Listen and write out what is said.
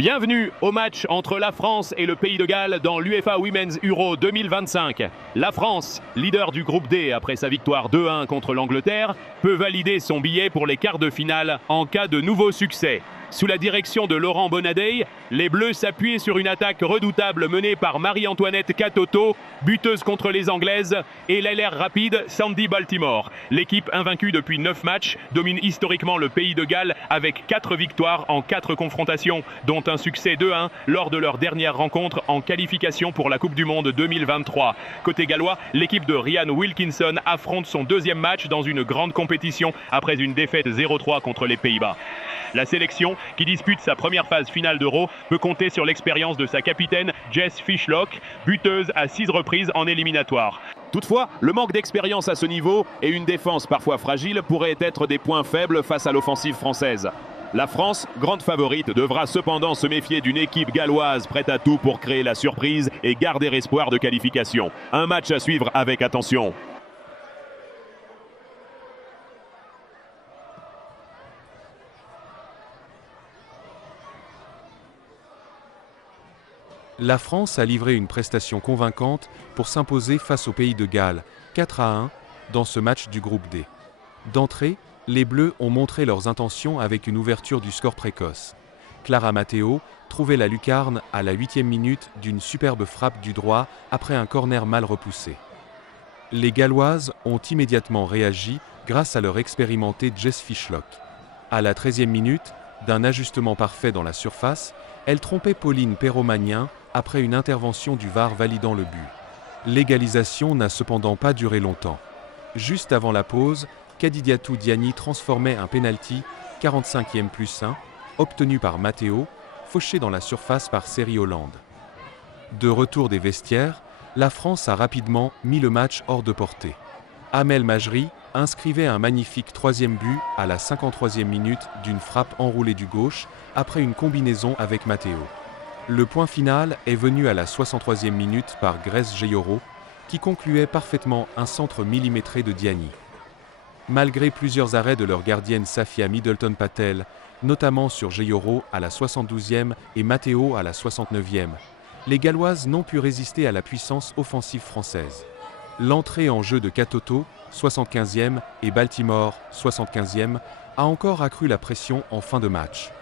Bienvenue au match entre la France et le Pays de Galles dans l'UEFA Women's Euro 2025. La France, leader du groupe D après sa victoire 2-1 contre l'Angleterre, peut valider son billet pour les quarts de finale en cas de nouveau succès. Sous la direction de Laurent Bonadei, les Bleus s'appuient sur une attaque redoutable menée par Marie-Antoinette Katoto, buteuse contre les Anglaises, et l'aile rapide Sandy Baltimore. L'équipe invaincue depuis 9 matchs domine historiquement le Pays de Galles avec 4 victoires en 4 confrontations, dont un succès 2-1 lors de leur dernière rencontre en qualification pour la Coupe du Monde 2023. Côté gallois, l'équipe de Ryan Wilkinson affronte son deuxième match dans une grande compétition après une défaite 0-3 contre les Pays-Bas. La sélection, qui dispute sa première phase finale d'Euro, peut compter sur l'expérience de sa capitaine Jess Fishlock, buteuse à 6 reprises en éliminatoire. Toutefois, le manque d'expérience à ce niveau et une défense parfois fragile pourraient être des points faibles face à l'offensive française. La France, grande favorite, devra cependant se méfier d'une équipe galloise prête à tout pour créer la surprise et garder espoir de qualification. Un match à suivre avec attention. La France a livré une prestation convaincante pour s'imposer face au Pays de Galles, 4-1, dans ce match du groupe D. D'entrée, les Bleus ont montré leurs intentions avec une ouverture du score précoce. Clara Matteo trouvait la lucarne à la 8e minute d'une superbe frappe du droit après un corner mal repoussé. Les Galloises ont immédiatement réagi grâce à leur expérimentée Jess Fishlock. À la 13e minute, d'un ajustement parfait dans la surface, elle trompait Pauline Perromagnin après une intervention du VAR validant le but. L'égalisation n'a cependant pas duré longtemps. Juste avant la pause, Kadidiatou Diani transformait un pénalty, 45e plus 1, obtenu par Matteo, fauché dans la surface par Seri Hollande. De retour des vestiaires, la France a rapidement mis le match hors de portée. Amel Majri inscrivait un magnifique 3e but à la 53e minute d'une frappe enroulée du gauche après une combinaison avec Matteo. Le point final est venu à la 63e minute par Grace Geyoro, qui concluait parfaitement un centre millimétré de Diani. Malgré plusieurs arrêts de leur gardienne Safia Middleton-Patel, notamment sur Geyoro à la 72e et Matteo à la 69e, les Galloises n'ont pu résister à la puissance offensive française. L'entrée en jeu de Katoto, 75e, et Baltimore, 75e, a encore accru la pression en fin de match.